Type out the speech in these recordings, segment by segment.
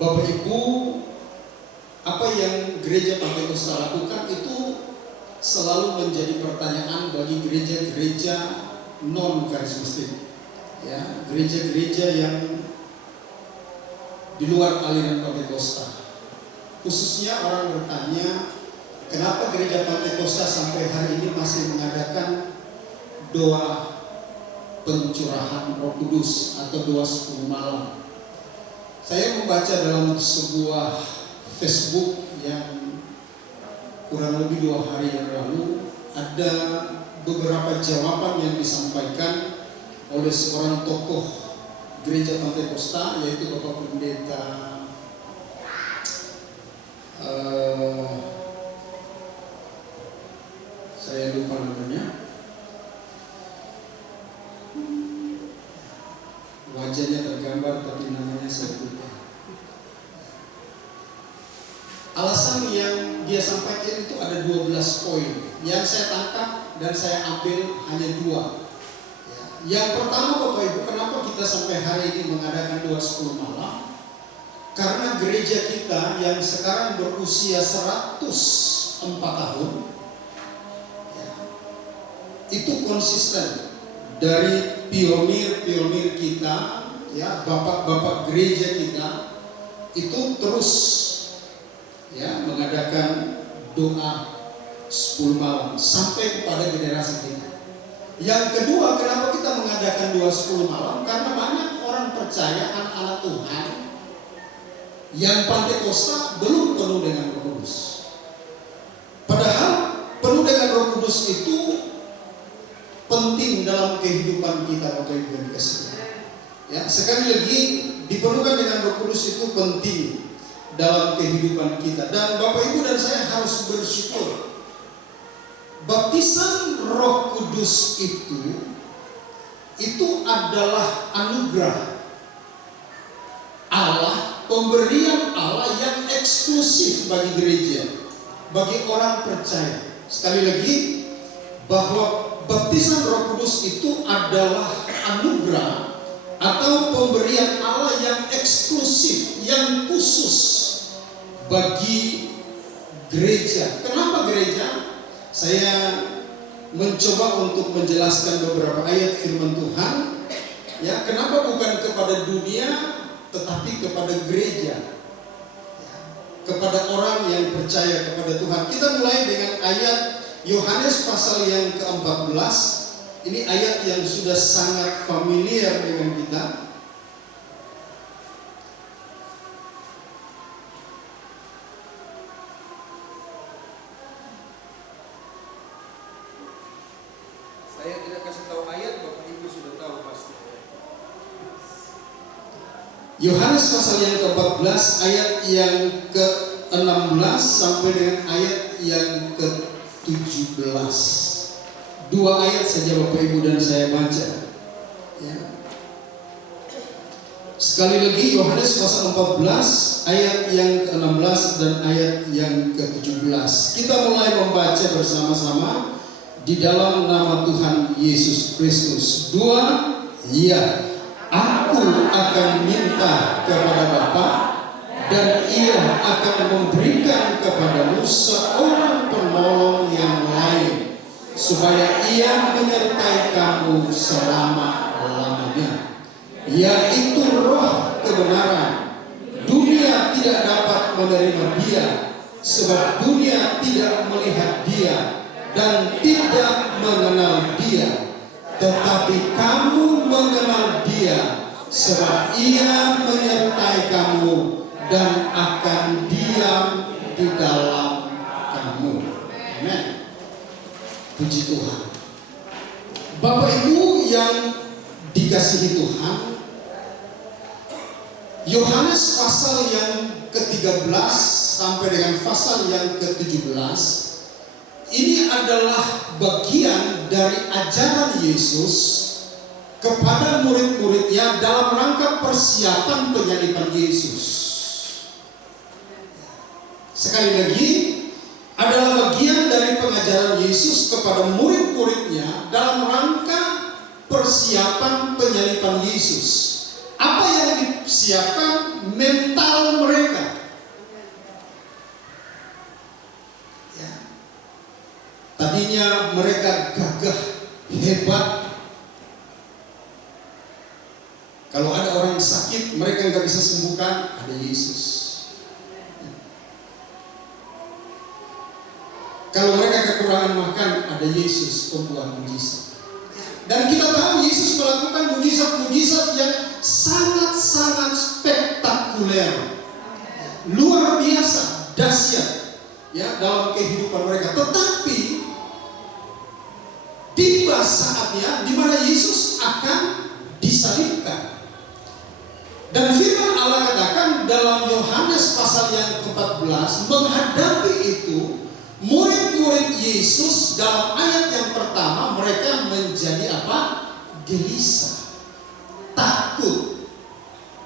Bapak Ibu, apa yang gereja Pantekosta lakukan itu selalu menjadi pertanyaan bagi gereja-gereja non karismatik, ya, gereja-gereja yang di luar aliran Pantekosta. Khususnya orang bertanya, kenapa gereja Pantekosta sampai hari ini masih mengadakan doa pencurahan Roh Kudus atau doa 10 malam. Saya membaca dalam sebuah Facebook yang kurang lebih 2 hari yang lalu, ada beberapa jawaban yang disampaikan oleh seorang tokoh gereja Pantekosta, yaitu Bapak Pendeta saya lupa namanya, wajahnya tergambar tapi namanya saya lupa. Alasan yang dia sampaikan itu ada 12 poin. Yang saya tangkap dan saya ambil hanya 2. Yang pertama, Bapak Ibu, kenapa kita sampai hari ini mengadakan doa 10 malam? Karena gereja kita yang sekarang berusia 104 tahun, itu konsisten. Dari pionir-pionir kita, ya, bapak-bapak gereja kita itu terus, ya, mengadakan doa 10 malam sampai kepada generasi kita. Yang kedua, kenapa kita mengadakan doa 10 malam? Karena banyak orang percaya anak-anak Tuhan yang Pantekosta belum penuh dengan Roh Kudus. Padahal penuh dengan Roh Kudus itu penting dalam kehidupan kita, Bapak Ibu yang dikasihi. Ya, sekali lagi, diperlukan dengan Roh Kudus itu penting dalam kehidupan kita. Dan Bapak Ibu dan saya harus bersyukur. Baptisan Roh Kudus itu adalah anugerah Allah, pemberian Allah yang eksklusif bagi gereja, bagi orang percaya. Sekali lagi, bahwa baptisan Roh Kudus itu adalah anugerah atau pemberian Allah yang eksklusif, yang khusus bagi gereja. Kenapa gereja? Saya mencoba untuk menjelaskan beberapa ayat firman Tuhan. Ya, kenapa bukan kepada dunia, tetapi kepada gereja, ya, kepada orang yang percaya kepada Tuhan. Kita mulai dengan ayat Yohanes pasal yang ke-14. Ini ayat yang sudah sangat familiar dengan kita. Saya tidak kasih tahu ayat, Bapak Ibu sudah tahu pasti. Yohanes pasal yang ke-14 ayat yang ke-16 sampai dengan ayat yang ke-17. 2 ayat saja Bapak Ibu dan saya baca, ya. Sekali lagi, Yohanes pasal 14 ayat yang ke-16 dan ayat yang ke-17. Kita mulai membaca bersama-sama di dalam nama Tuhan Yesus Kristus. 2, ya. Aku akan minta kepada Bapa, dan Ia akan memberikan kepadamu seorang penolong yang lain, supaya Ia menyertai kamu selama-lamanya, yaitu Roh kebenaran. Dunia tidak dapat menerima Dia, sebab dunia tidak melihat Dia dan tidak mengenal Dia. Tetapi kamu mengenal Dia, sebab Ia menyertai kamu dan akan diam di dalam kamu. Amin. Puji Tuhan. Bapak Ibu yang dikasihi Tuhan, Yohanes pasal yang ke-13 sampai dengan pasal yang ke-17 ini adalah bagian dari ajaran Yesus kepada murid-muridnya dalam rangka persiapan penyaliban Yesus. Sekali lagi, adalah bagian dari pengajaran Yesus kepada murid-muridnya dalam rangka persiapan penyaliban Yesus. Apa yang disiapkan? Mental mereka. mereka gagah, hebat. Kalau ada orang sakit, mereka nggak bisa sembuhkan, ada Yesus. Kalau mereka kekurangan makan, ada Yesus, pembuat mujizat. Dan kita tahu Yesus melakukan mujizat-mujizat yang sangat-sangat spektakuler, luar biasa, dahsyat, ya, dalam kehidupan mereka. Tetapi tiba saatnya di mana Yesus akan disalibkan. Dan firman Allah katakan dalam Yohanes pasal yang ke-14, menghadapi itu, murid-murid Yesus dalam ayat yang pertama mereka menjadi apa? Gelisah, takut.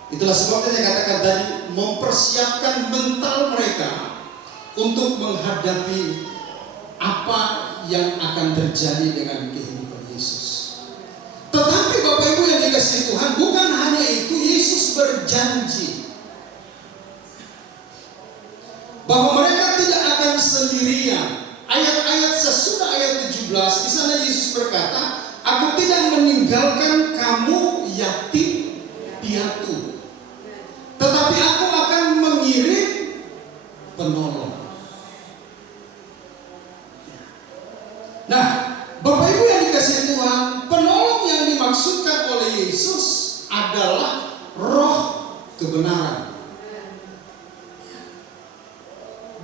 Itulah sebabnya saya katakan tadi, mempersiapkan mental mereka untuk menghadapi apa yang akan terjadi dengan kehidupan Yesus. Tetapi Bapak Ibu yang dikasihi Tuhan, bukan hanya itu, Yesus berjanji bahwa mereka tidak akan sendirian. Ayat-ayat sesudah ayat 17 di sana Yesus berkata, aku tidak meninggalkan kamu yatim piatu, tetapi aku akan mengirim penolong. Nah, Bapak Ibu yang dikasihi Tuhan, penolong yang dimaksudkan oleh Yesus adalah roh kebenaran.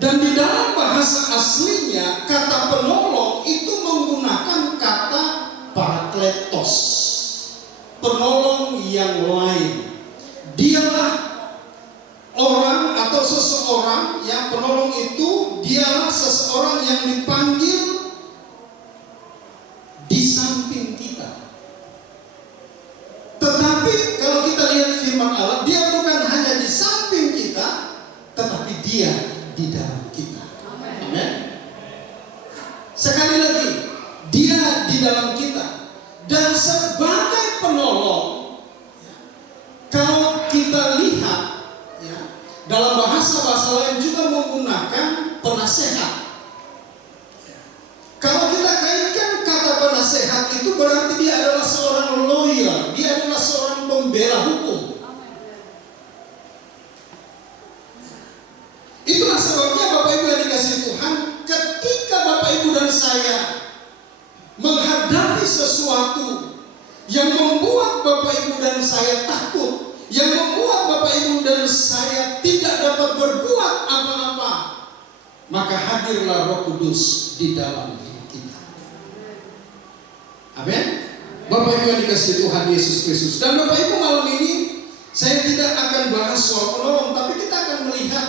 Dan di dalam bahasa aslinya kata penolong itu menggunakan kata parakletos, penolong yang lain. Dialah orang atau seseorang yang penolong itu, dialah seseorang yang dipanggil di samping kita. Tetapi kalau kita lihat firman Allah, dia bukan hanya di samping kita, tetapi dia di dalam kita. Amin. Sekali lagi, dia di dalam kita. Dan sebagai penolong, kalau kita lihat, ya, dalam bahasa-bahasa lain juga menggunakan penasehat. Kalau kita kaitkan kata penasehat itu berarti dia adalah seorang lawyer, dia adalah seorang pembela hukum. Itulah sebabnya Bapak Ibu yang dikasihi Tuhan, ketika Bapak Ibu dan saya menghadapi sesuatu yang membuat Bapak Ibu dan saya takut, yang membuat Bapak Ibu dan saya tidak dapat berbuat apa-apa, maka hadirlah Roh Kudus di dalam hidup kita. Amin. Bapak Ibu yang dikasihi Tuhan Yesus Kristus. Dan Bapak Ibu, malam ini saya tidak akan bahas soal penolong, tapi kita akan melihat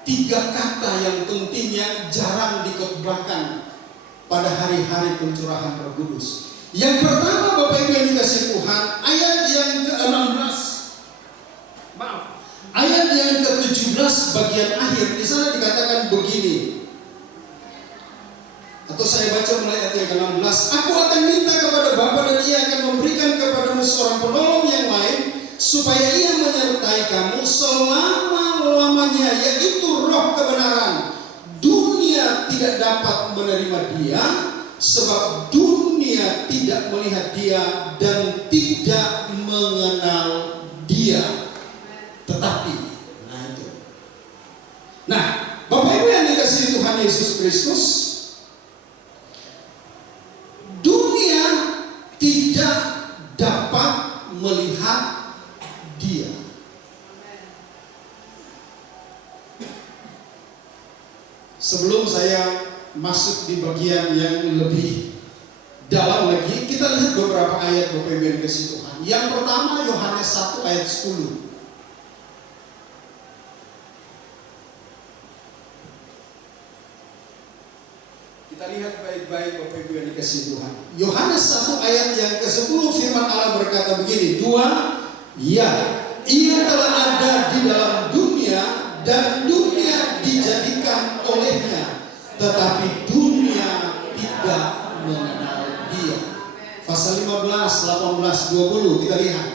tiga kata yang penting yang jarang dikhotbahkan pada hari-hari pencurahan Roh Kudus. Yang pertama, Bapak Ibu yang dikasihi Tuhan, ayat yang ke-16, ayat yang ke-17 bagian akhir, di sana dikatakan begini. Atau saya baca mulai ayat yang ke-16, aku akan minta kepada Bapa dan ia akan memberikan kepadamu seorang penolong yang lain, supaya ia menyertai kamu selama-lamanya, yaitu Roh kebenaran. Dunia tidak dapat menerima dia, sebab dunia tidak melihat dia dan tidak mengenal dia. Tetapi, nah, Bapak Ibu yang dikasihi Tuhan Yesus Kristus, dunia tidak dapat melihat dia. Sebelum saya masuk di bagian yang lebih dalam lagi, kita lihat beberapa ayat Bapak Ibu yang dikasihi Tuhan. Yang pertama, Yohanes 1 ayat 10. Kita lihat baik-baik Bapak Ibu yang dikasihi Tuhan. Yohanes 1 ayat yang ke-10, firman Allah berkata begini, 2, ya, ia telah ada di dalam dunia dan dunia dijadikan olehnya, tetapi dunia tidak mengenal dia. Pasal 15, 18, 20 kita lihat.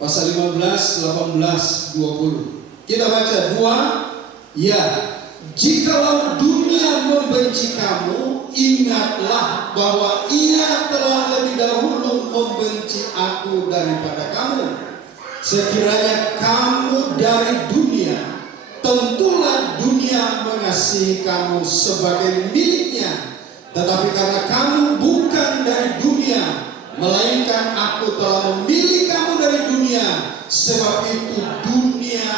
Pasal 15, 18, 20. Kita baca 2. Ya, jikalau dunia membenci kamu, ingatlah bahwa ia telah lebih dahulu membenci aku daripada kamu. Sekiranya kamu dari dunia, tentulah dunia mengasihi kamu sebagai miliknya. Tetapi karena kamu bukan dari dunia, melainkan aku telah memilih kamu dari dunia, sebab itu dunia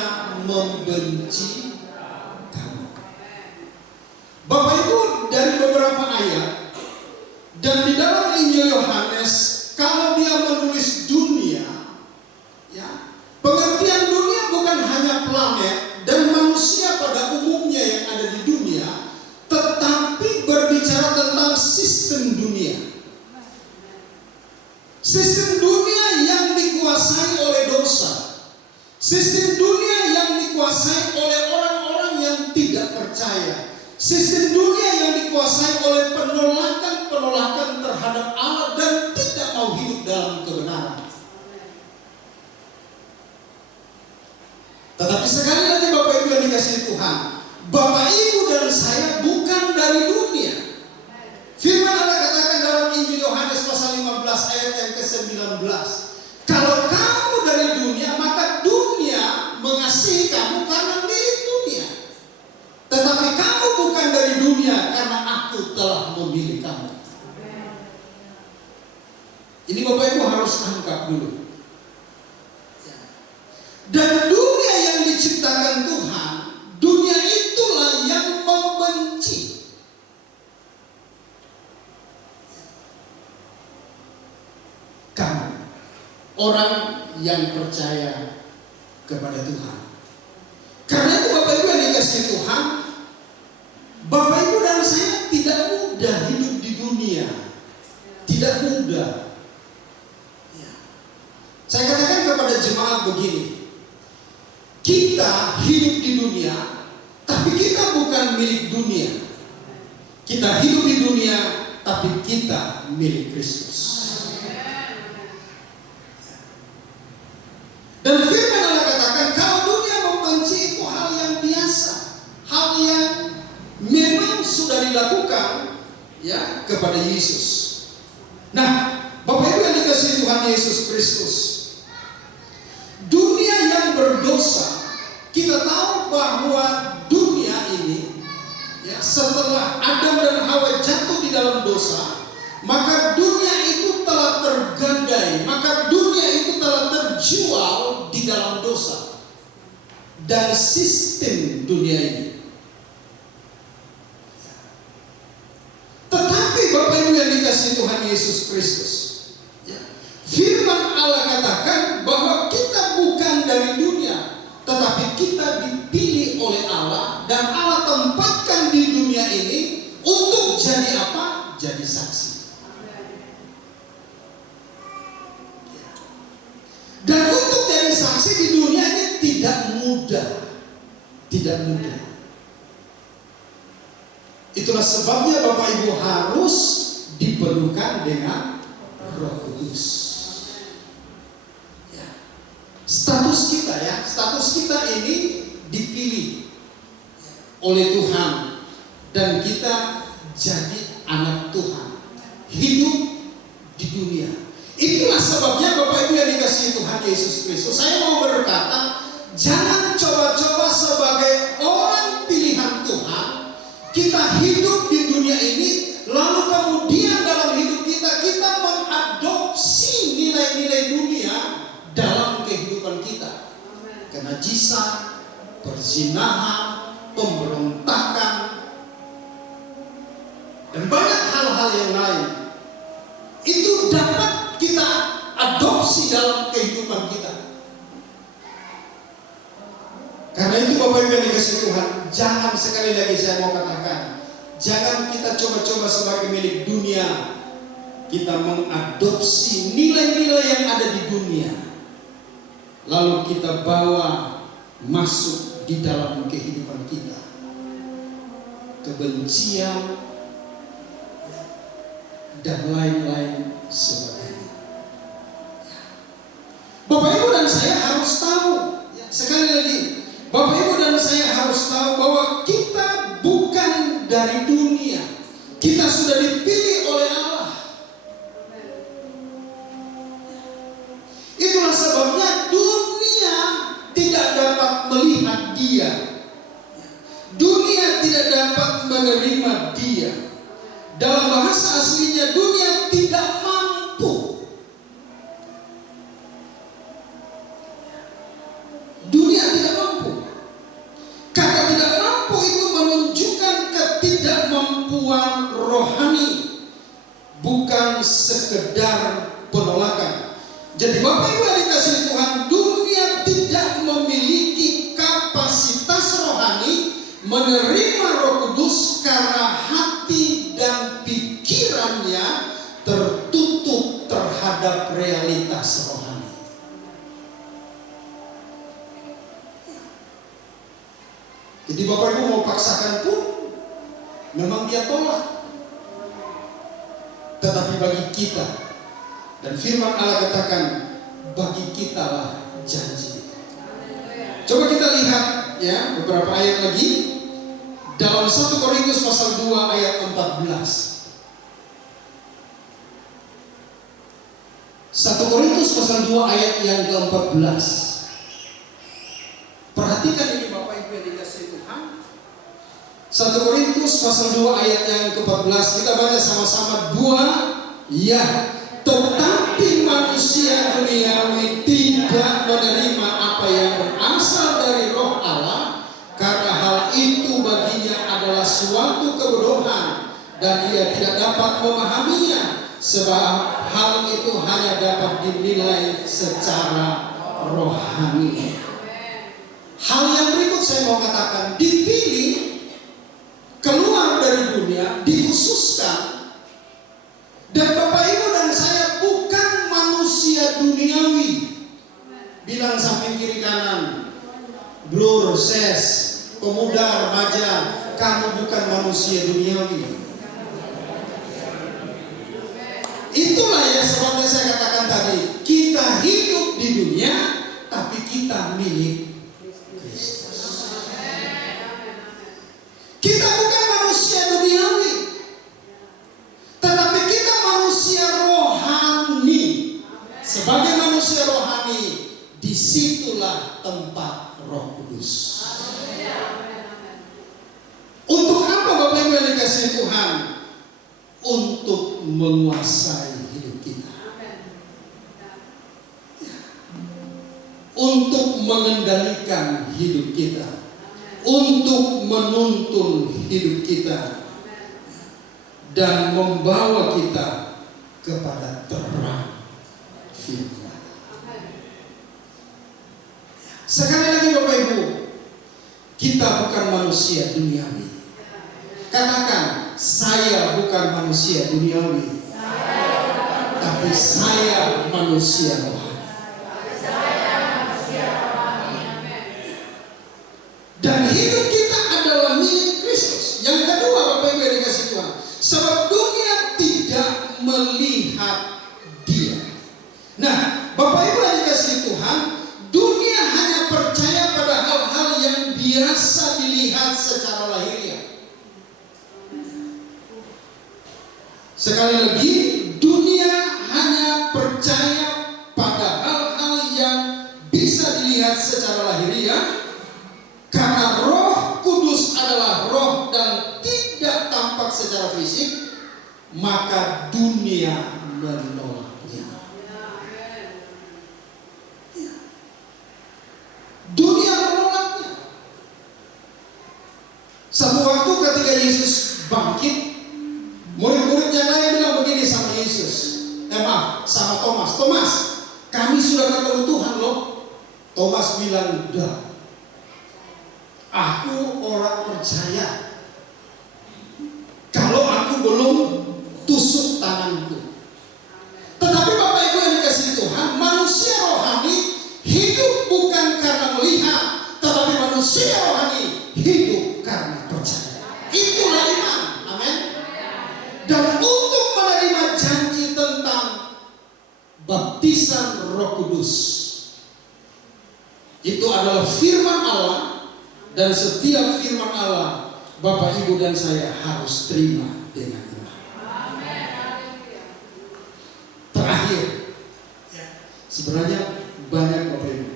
membenci kamu. Bapak Ibu, dari beberapa ayat dan di dalam Injil Yohanes, kalau dia menulis dunia, ya, pengertian dunia bukan hanya planet dan manusia pada umumnya yang ada di dunia, tetapi berbicara tentang sistem dunia. Sistem dunia yang dikuasai oleh dosa. Sistem dunia yang dikuasai oleh orang-orang yang tidak percaya. Sistem dunia yang dikuasai oleh penolakan-penolakan terhadap Allah dan tidak mau hidup dalam kebenaran. Tetapi sekali lagi Bapak Ibu yang dikasihi Tuhan, Bapak Ibu dan saya bukan dari dunia. Firman Allah katakan dalam Injil Yohanes pasal 15 ayat yang ke-19, kalau kamu dari dunia, maka dunia mengasihi kamu karena milik dunia. Tetapi kamu bukan dari dunia, karena aku telah memilih kamu. Ini Bapak Ibu harus angkat dulu. Dan dunia yang diciptakan Tuhan, dunia itulah yang membenci. Kamu, orang yang percaya kepada Tuhan. Karena itu Bapak Ibu yang dikasihi Tuhan, Bapak Ibu dan saya tidak mudah hidup di dunia. Tidak mudah. Ya. Saya katakan kepada jemaat begini, kita hidup di dunia, tapi kita bukan milik dunia. Kita hidup di dunia, tapi kita milik Kristus. Dan firman Allah katakan, kalau dunia membenci itu hal yang biasa, hal yang memang sudah dilakukan ya kepada Yesus. Nah, Bapak Ibu yang dikasihi Tuhan Yesus Kristus, dunia yang berdosa, kita tahu bahwa dunia ini ya, setelah Adam dan Hawa jatuh di dalam dosa, maka dunia itu telah tergadai, maka dunia itu telah terjual di dalam dosa dan sistem dunia ini. Tetapi Bapak Ibu yang dikasihi Tuhan Yesus Kristus, ya, firman Allah katakan bahwa kita bukan dari dunia, tetapi kita dipilih oleh Allah dan Allah tempatkan di dunia ini untuk jadi apa? Jadi saksi. Dan untuk jadi saksi di dunia ini tidak mudah. Tidak mudah. Itulah sebabnya Bapak Ibu harus dipenuhkan dengan Roh Kudus. Ya. Status kita ini dipilih oleh Tuhan dan kita jadi anak Tuhan, hidup di dunia. Itulah sebabnya Bapak Ibu yang dikasihi Tuhan Yesus Kristus, saya mau berkata, jangan coba-coba sebagai orang pilihan Tuhan, kita hidup di dunia ini, lalu kemudian dalam hidup kita mengadopsi nilai-nilai dunia dalam kehidupan kita. Kenajisan, perzinahan, pemberontakan, dan banyak hal-hal yang lain. Itu dapat kita adopsi dalam kehidupan kita. Karena itu Bapak Ibu yang dikasihi Tuhan, jangan, sekali lagi saya mau katakan, jangan kita coba-coba sebagai milik dunia, kita mengadopsi nilai-nilai yang ada di dunia, lalu kita bawa masuk di dalam kehidupan kita. Kebencian dan lain-lain sebagainya. Bapak Ibu dan saya harus tahu, sekali lagi, Bapak Ibu dan saya harus tahu bahwa kita dari dunia. Kita sudah dipilih oleh Allah. Itulah sebabnya dunia tidak dapat melihat Dia. Dunia tidak dapat menerima Dia. Dalam bahasa aslinya, dunia tidak mampu. Dunia tidak mampu. Kata tidak mampu itu menunjukkan ketidakmampuan rohani, bukan sekedar penolakan. Jadi Bapak Ibu yang dikasihi Tuhan, dunia tidak memiliki kapasitas rohani menerima Roh Kudus karena hati dan pikirannya tertutup terhadap realitas rohani. Jadi Bapak Ibu mau paksakan pun memang dia tolak. Tetapi bagi kita, dan firman Allah katakan, bagi kita lah janji. Coba kita lihat ya beberapa ayat lagi dalam 1 Korintus pasal 2 ayat 14. 1 Korintus pasal 2 ayat yang ke-14. Perhatikan ini Bapak Ibu yang dikasihi Tuhan. 1 Korintus pasal 2 ayat yang ke-14. Kita baca sama-sama. 2 ya. Tetapi manusia duniawi tidak menerima apa yang berasal dari Roh Allah, karena hal itu baginya adalah suatu kebodohan dan ia tidak dapat memahaminya, sebab hal itu hanya dapat dinilai secara rohani. Hal yang berikut saya mau katakan, dipilih keluar dari dunia, dikhususkan. Dan Bapak Ibu dan saya bukan manusia duniawi. Bilang samping kiri kanan, bror, ses, pemuda, remaja, kamu bukan manusia duniawi. Itulah yang seperti saya katakan tadi, kita hidup di dunia, tapi kita milik Kristus. Kita bukan manusia duniawi, tetapi kita manusia rohani. Sebagai manusia rohani, disitulah tempat Roh Kudus. Untuk apa Bapak Ibu yang dikasihi Tuhan? Untuk menguasai hidup kita, untuk mengendalikan hidup kita, untuk menuntun hidup kita, dan membawa kita kepada terang firman. Sekali lagi Bapak Ibu, kita bukan manusia duniawi. Katakan, saya bukan manusia duniawi, tapi saya manusia rohani. Dan hidup kita adalah milik Kristus. Yang kedua Bapak Ibu yang dikasihi Tuhan, sebab dunia tidak melihat Dia. Nah, Bapak Ibu yang dikasihi Tuhan, dunia hanya percaya pada hal-hal yang biasa dilihat secara lahiriah. Sekali lagi, dunia hanya percaya pada hal-hal yang bisa dilihat secara lahiriah, karena Roh Kudus adalah roh dan tidak tampak secara fisik, maka dunia menolaknya. Dunia menolaknya. Satu waktu ketika Yesus bangkit, murid-murid yang lain bilang begini sama Yesus, sama Thomas, Thomas, kami sudah ketemu Tuhan loh. Thomas bilang, dah, aku orang percaya kalau aku belum tusuk tanganku. Tetapi Bapak Ibu yang dikasihi Tuhan, manusia rohani hidup bukan karena melihat, tetapi manusia rohani hidup karena percaya. Itulah iman. Amin. Dan untuk menerima janji tentang baptisan Roh Kudus, itu adalah firman Allah, dan setiap firman Allah Bapak, Ibu, dan saya harus terima dengan iman. Terakhir, ya, sebenarnya banyak Bapak Ibu.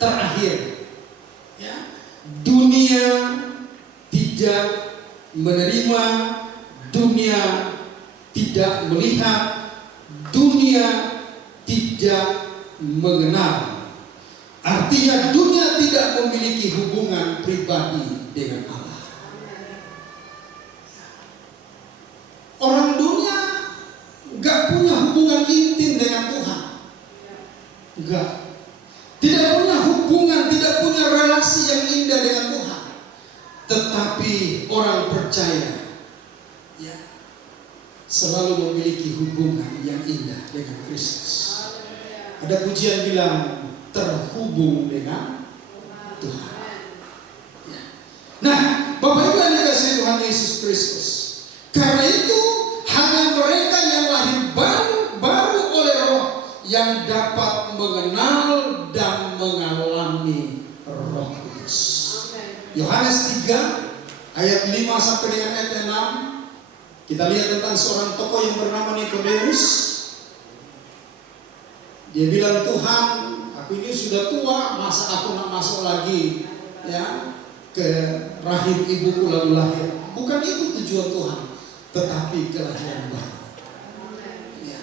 Terakhir, ya, dunia tidak menerima, dunia tidak melihat, dunia tidak mengenal. Artinya dunia tidak memiliki hubungan pribadi dengan Allah. Orang dunia gak punya hubungan intim dengan Tuhan. Enggak. Tidak punya hubungan, tidak punya relasi yang indah dengan Tuhan. Tetapi orang percaya, ya, selalu memiliki hubungan yang indah dengan Kristus. Ada pujian bilang terhubung dengan Tuhan. Ya. Nah, Bapak Ibu yang dikasihi Tuhan Yesus Kristus, karena itu hanya mereka yang lahir baru oleh Roh yang dapat mengenal dan mengalami Roh Kudus. Yohanes 3 ayat 5 sampai dengan ayat 6, kita lihat tentang seorang tokoh yang bernama Nikodemus. Dia bilang, Tuhan, aku ini sudah tua, masa aku nak masuk lagi, ya, ke rahim ibuku lalu lahir. Bukan itu tujuan Tuhan, tetapi kelahiran baru. Ya.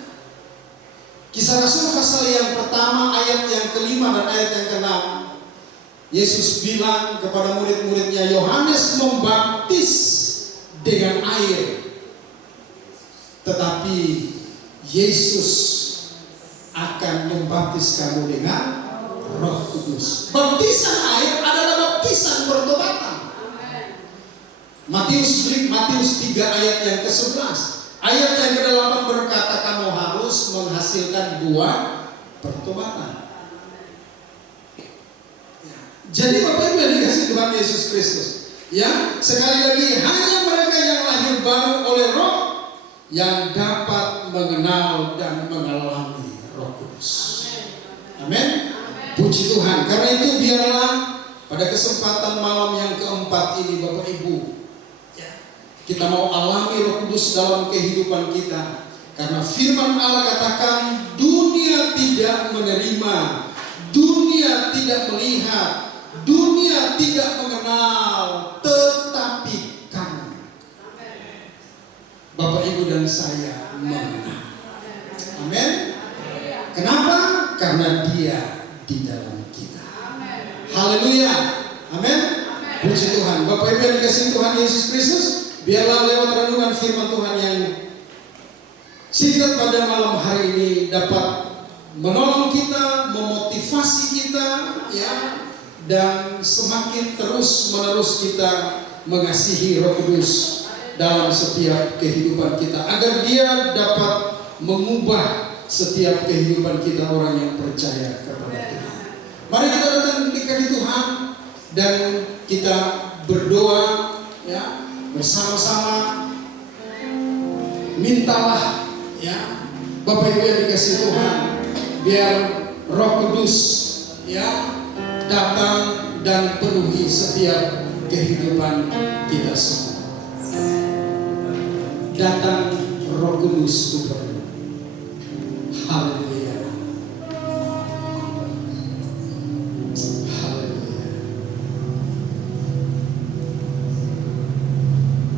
Kisah Rasul pasal yang pertama ayat yang kelima dan ayat yang keenam, Yesus bilang kepada murid-muridnya, Yohanes membaptis dengan air, tetapi Yesus akan membaptis kamu dengan Roh Kudus. Baptisan air adalah baptisan pertobatan. Matius 3 ayat yang ke-11. Ayat yang ke-8 berkata kamu harus menghasilkan buah pertobatan. Ya. Jadi Bapak Ibu yang dikasihi Tuhan Yesus Kristus, ya, sekali lagi hanya mereka yang lahir baru oleh Roh yang dapat mengenal dan mengalami Roh Kudus. Amin. Puji Tuhan. Karena itu biarlah pada kesempatan malam yang keempat ini Bapak Ibu, ya, kita mau alami Roh Kudus dalam kehidupan kita. Karena firman Allah katakan dunia tidak menerima, dunia tidak melihat, dunia tidak mengenal, tetapi kamu, Bapak Ibu dan saya, mengenal. Amin. Kenapa? Karena Dia di dalam kita. Haleluya. Amin. Puji Tuhan. Bapak Ibu yang dikasihi Tuhan Yesus Kristus, biarlah lewat renungan firman Tuhan yang singkat pada malam hari ini dapat menolong kita, memotivasi kita, ya, dan semakin terus menerus kita mengasihi Roh Kudus dalam setiap kehidupan kita, agar Dia dapat mengubah setiap kehidupan kita orang yang percaya kepada Tuhan. Mari kita datang mendekati Tuhan dan kita berdoa, ya, bersama-sama. Mintalah, ya, Bapak Ibu yang dikasihi Tuhan, biar Roh Kudus, ya, datang dan penuhi setiap kehidupan kita semua. Datang Roh Kudus,